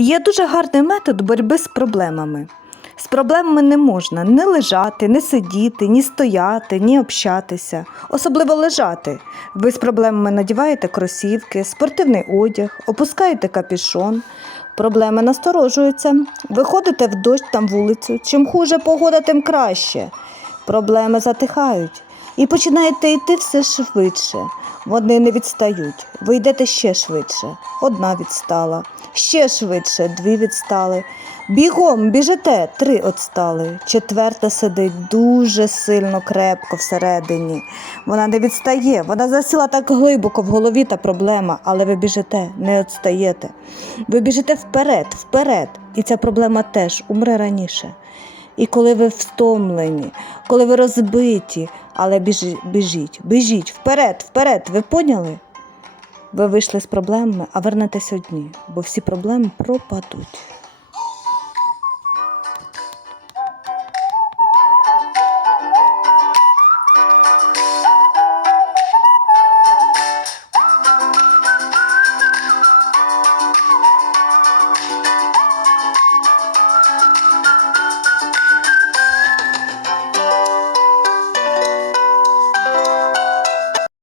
Є дуже гарний метод боротьби з проблемами. З проблемами не можна ні лежати, ні сидіти, ні стояти, ні общатися. Особливо лежати. Ви з проблемами надіваєте кросівки, спортивний одяг, опускаєте капюшон. Проблеми насторожуються. Виходите в дощ там вулицю. Чим хуже погода, тим краще. Проблеми затихають. І починаєте йти все швидше. Вони не відстають. Ви йдете ще швидше. Одна відстала, ще швидше, дві відстали. Бігом біжите, три відстали. Четверта сидить дуже сильно, крепко всередині. Вона не відстає, вона засіла так глибоко в голові та проблема, але ви біжите, не відстаєте. Ви біжите вперед, вперед, і ця проблема теж умре раніше. І коли ви встомлені, коли ви розбиті, але біжі, біжіть, біжіть вперед, вперед, ви поняли? Ви вийшли з проблемами, а вернетесь одні, бо всі проблеми пропадуть.